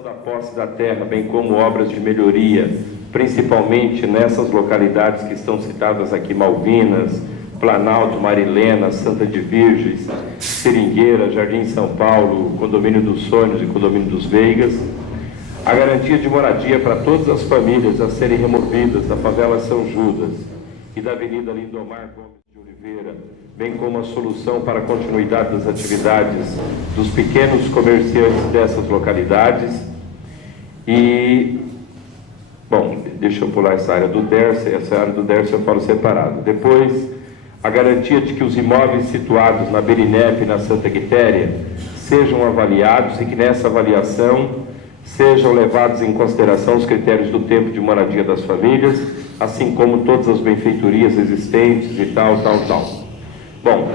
da posse da terra, bem como obras de melhoria, principalmente nessas localidades que estão citadas aqui, Malvinas, Planalto, Marilena, Santa de Virgens, Seringueira, Jardim São Paulo, Condomínio dos Sonhos e Condomínio dos Veigas. A garantia de moradia para todas as famílias a serem removidas da favela São Judas e da Avenida Lindomar Gomes de Oliveira, bem como a solução para a continuidade das atividades dos pequenos comerciantes dessas localidades. E, bom, deixa eu pular essa área do DERSA, essa área do DERSA eu falo separado. Depois, a garantia de que os imóveis situados na Berinep e na Santa Quitéria sejam avaliados e que nessa avaliação sejam levados em consideração os critérios do tempo de moradia das famílias, assim como todas as benfeitorias existentes e tal. Bom,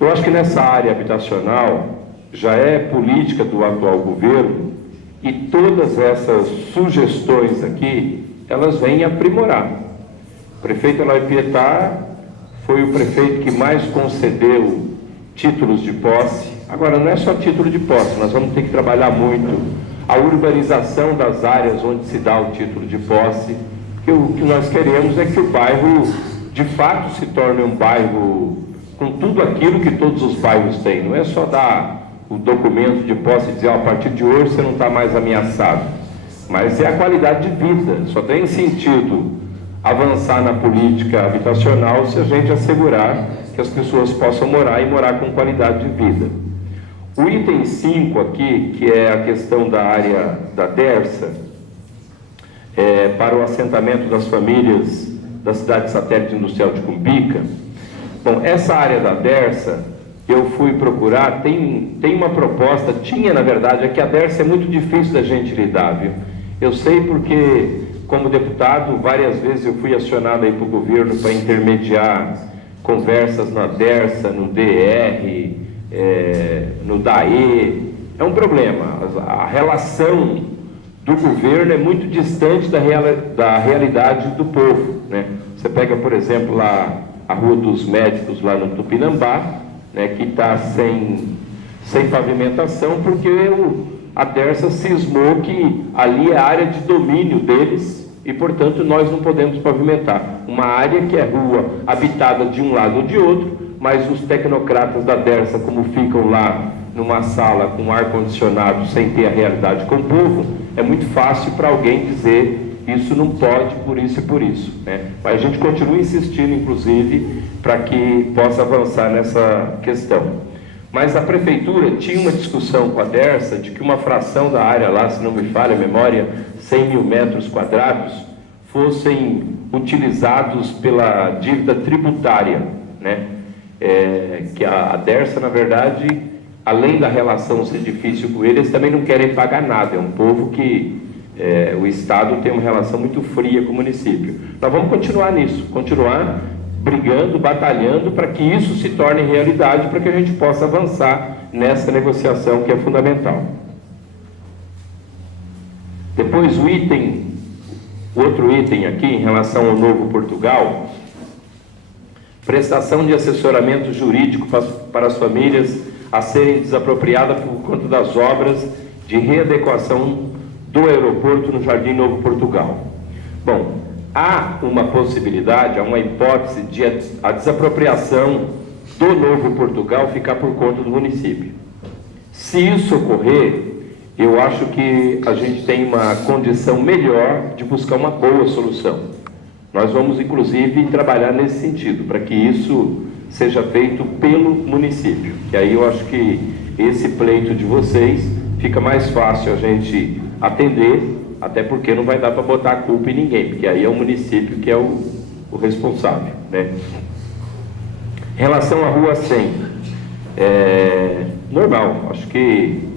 eu acho que nessa área habitacional já é política do atual governo e todas essas sugestões aqui, elas vêm aprimorar. O prefeito Eloy Pietá foi o prefeito que mais concedeu títulos de posse. Agora, não é só título de posse, nós vamos ter que trabalhar muito a urbanização das áreas onde se dá o título de posse, porque o que nós queremos é que o bairro, de fato, se torne um bairro com tudo aquilo que todos os bairros têm. Não é só dar o documento de posse e dizer, a partir de hoje você não está mais ameaçado, mas é a qualidade de vida. Só tem sentido avançar na política habitacional se a gente assegurar que as pessoas possam morar e morar com qualidade de vida. O item 5 aqui, que é a questão da área da DERSA, para o assentamento das famílias da cidade satélite industrial de Cumbica. Bom, essa área da DERSA, eu fui procurar, tem uma proposta, tinha na verdade, é que a DERSA é muito difícil da gente lidar, viu? Eu sei porque, como deputado, várias vezes eu fui acionado aí para o governo para intermediar conversas na DERSA, no DR, no DAE. É um problema. A relação do governo é muito distante da realidade do povo, né? Você pega, por exemplo, lá a Rua dos Médicos, lá no Tupinambá, né, que está sem pavimentação, porque a DERSA cismou que ali é a área de domínio deles e, portanto, nós não podemos pavimentar. Uma área que é rua habitada de um lado ou de outro, mas os tecnocratas da DERSA, como ficam lá numa sala com ar-condicionado sem ter a realidade com o povo, é muito fácil para alguém dizer isso não pode, por isso e por isso, né? Mas a gente continua insistindo, inclusive, para que possa avançar nessa questão. Mas a prefeitura tinha uma discussão com a DERSA de que uma fração da área lá, se não me falha a memória, 100 mil metros quadrados, fossem utilizados pela dívida tributária, né? Que a DERSA, na verdade, além da relação ser difícil com eles também não querem pagar nada. É um povo que o Estado tem uma relação muito fria com o município. Nós vamos continuar nisso, continuar brigando, batalhando para que isso se torne realidade, para que a gente possa avançar nessa negociação que é fundamental. Depois o outro item aqui, em relação ao Novo Portugal, prestação de assessoramento jurídico para as famílias a serem desapropriadas por conta das obras de readequação do aeroporto no Jardim Novo Portugal. Bom, há uma possibilidade, há uma hipótese de a desapropriação do Novo Portugal ficar por conta do município. Se isso ocorrer, eu acho que a gente tem uma condição melhor de buscar uma boa solução. Nós vamos, inclusive, trabalhar nesse sentido, para que isso seja feito pelo município. E aí eu acho que esse pleito de vocês fica mais fácil a gente atender, até porque não vai dar para botar a culpa em ninguém, porque aí é o município que é o responsável, né? Em relação à Rua 100, normal, acho que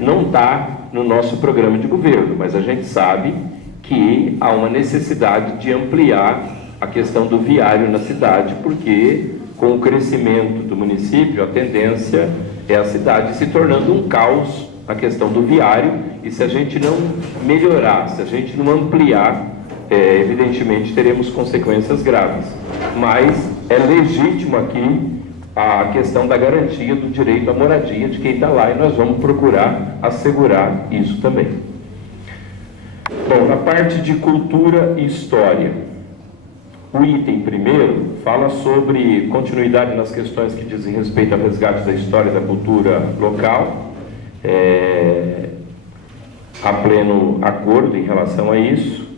não está no nosso programa de governo, mas a gente sabe que há uma necessidade de ampliar a questão do viário na cidade, porque com o crescimento do município, a tendência é a cidade se tornando um caos na questão do viário, e se a gente não melhorar, se a gente não ampliar, evidentemente teremos consequências graves. Mas é legítimo aqui a questão da garantia do direito à moradia de quem está lá, e nós vamos procurar assegurar isso também. Bom, na parte de cultura e história, o item primeiro fala sobre continuidade nas questões que dizem respeito ao resgate da história e da cultura local, há pleno acordo em relação a isso.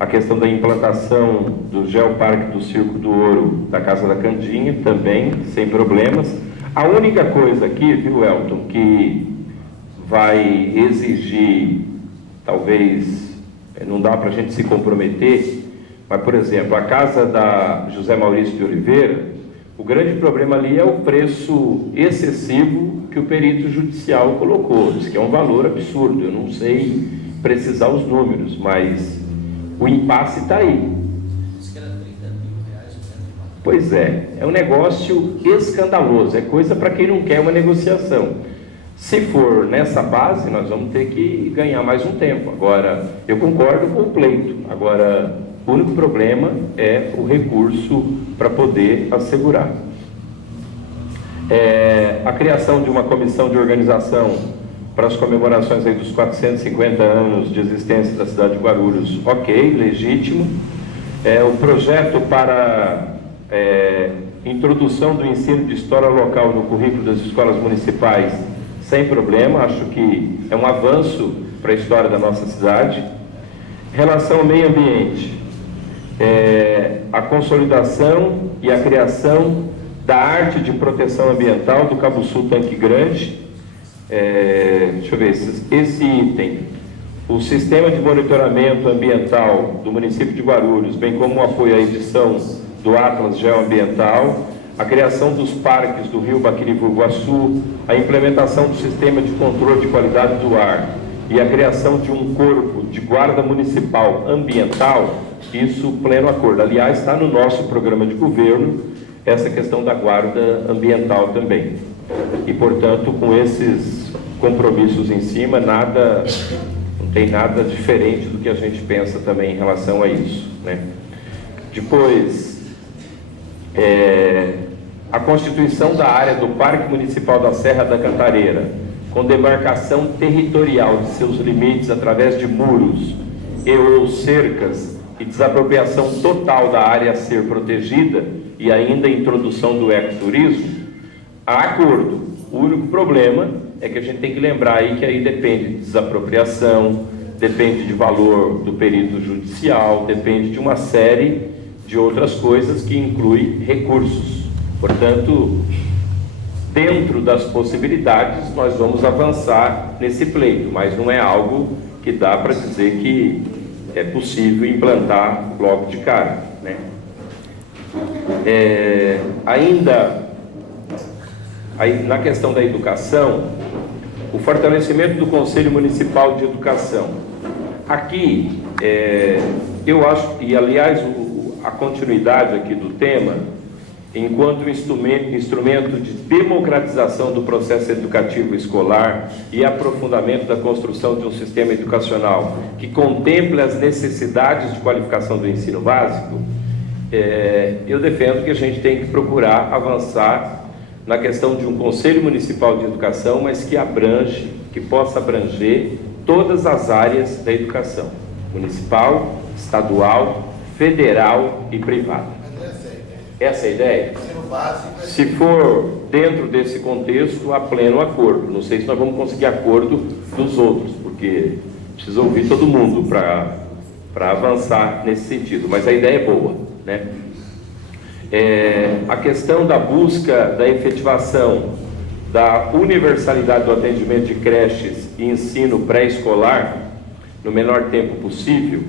A questão da implantação do Geoparque do Circo do Ouro da Casa da Candinha, também sem problemas. A única coisa aqui, viu, Elton, que vai exigir, talvez, não dá para a gente se comprometer, mas, por exemplo, a casa da José Maurício de Oliveira, o grande problema ali é o preço excessivo que o perito judicial colocou. Diz que é um valor absurdo, eu não sei precisar os números, mas o impasse está aí. Diz que era 30 mil reais o metro quadrado. Pois é um negócio escandaloso, é coisa para quem não quer uma negociação. Se for nessa base, nós vamos ter que ganhar mais um tempo. Agora, eu concordo com o pleito. Agora, o único problema é o recurso para poder assegurar. A criação de uma comissão de organização para as comemorações aí dos 450 anos de existência da cidade de Guarulhos, ok, legítimo. O projeto para introdução do ensino de história local no currículo das escolas municipais, sem problema, acho que é um avanço para a história da nossa cidade. Relação ao meio ambiente, a consolidação e a criação da arte de proteção ambiental do Cabo Sul Tanque Grande. Deixa eu ver, esse item, o sistema de monitoramento ambiental do município de Guarulhos, bem como o apoio à edição do Atlas Geoambiental, a criação dos parques do Rio Baquiri-Guaçu, a implementação do sistema de controle de qualidade do ar e a criação de um corpo de guarda municipal ambiental, isso pleno acordo. Aliás, está no nosso programa de governo essa questão da guarda ambiental também. E, portanto, com esses compromissos em cima, não tem nada diferente do que a gente pensa também em relação a isso, né? Depois, a constituição da área do Parque Municipal da Serra da Cantareira, com demarcação territorial de seus limites através de muros e ou cercas e desapropriação total da área a ser protegida e ainda a introdução do ecoturismo, há acordo. O único problema é que a gente tem que lembrar aí que aí depende de desapropriação, depende de valor do perito judicial, depende de uma série de outras coisas que inclui recursos. Portanto, dentro das possibilidades, nós vamos avançar nesse pleito, mas não é algo que dá para dizer que é possível implantar logo de cara, né? Ainda aí, na questão da educação, o fortalecimento do Conselho Municipal de Educação. Aqui, eu acho, e aliás, a continuidade aqui do tema, enquanto instrumento de democratização do processo educativo escolar e aprofundamento da construção de um sistema educacional que contemple as necessidades de qualificação do ensino básico, eu defendo que a gente tem que procurar avançar na questão de um Conselho Municipal de Educação, mas que possa abranger todas as áreas da educação, municipal, estadual, federal e privada. Essa é a ideia? Se for dentro desse contexto, há pleno acordo. Não sei se nós vamos conseguir acordo dos outros, porque precisa ouvir todo mundo para avançar nesse sentido, mas a ideia é boa, né? A questão da busca da efetivação da universalidade do atendimento de creches e ensino pré-escolar no menor tempo possível,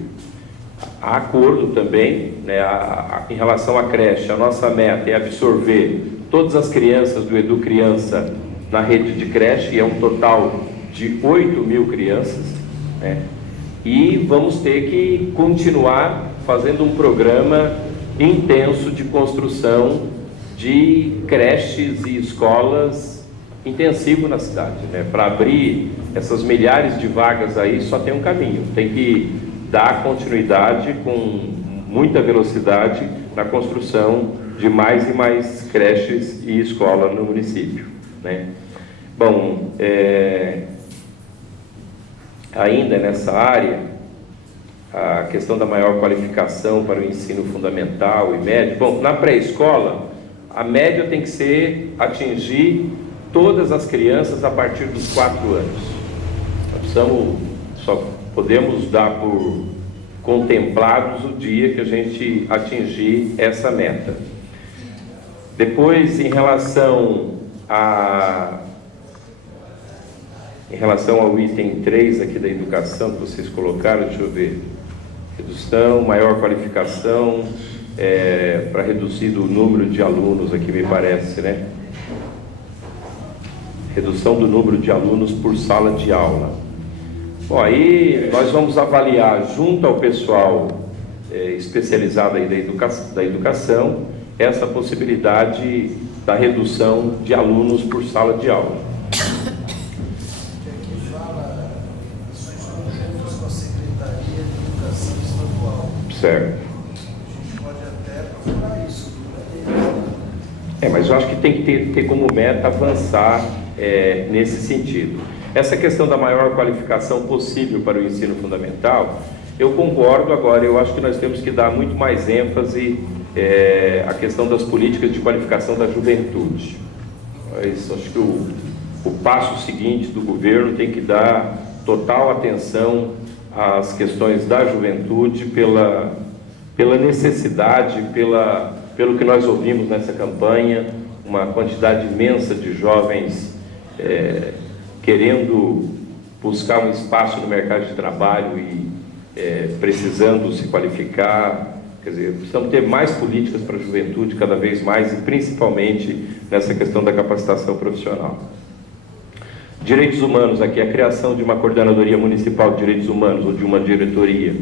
há acordo também, né? Em relação à creche, a nossa meta é absorver todas as crianças do Edu Criança na rede de creche, e é um total de 8 mil crianças, né? E vamos ter que continuar fazendo um programa intenso de construção de creches e escolas intensivo na cidade, né? Para abrir essas milhares de vagas aí, só tem um caminho, tem que dar continuidade com muita velocidade na construção de mais e mais creches e escola no município, né? Bom, ainda nessa área, a questão da maior qualificação para o ensino fundamental e médio. Bom, na pré-escola, a média tem que atingir todas as crianças a partir dos 4 anos. Só podemos dar por contemplados o dia que a gente atingir essa meta. Depois, em relação ao item 3 aqui da educação que vocês colocaram, deixa eu ver, redução, maior qualificação, para reduzir o número de alunos aqui, me parece, né? Redução do número de alunos por sala de aula. Bom, aí nós vamos avaliar junto ao pessoal especializado aí da educação essa possibilidade da redução de alunos por sala de aula. Aqui fala ações conjuntas com a Secretaria de Educação Estadual. Certo. A gente pode até procurar isso. Mas eu acho que tem que ter como meta avançar nesse sentido. Essa questão da maior qualificação possível para o ensino fundamental, eu concordo. Agora, eu acho que nós temos que dar muito mais ênfase à questão das políticas de qualificação da juventude. Mas acho que o passo seguinte do governo tem que dar total atenção às questões da juventude pela necessidade, pelo que nós ouvimos nessa campanha, uma quantidade imensa de jovens querendo buscar um espaço no mercado de trabalho e precisando se qualificar. Quer dizer, precisamos ter mais políticas para a juventude cada vez mais, e principalmente nessa questão da capacitação profissional. Direitos humanos, aqui a criação de uma coordenadoria municipal de direitos humanos ou de uma diretoria.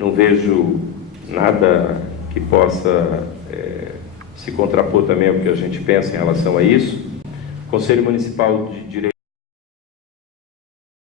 Não vejo nada que possa se contrapor também ao que a gente pensa em relação a isso. Conselho Municipal de Direitos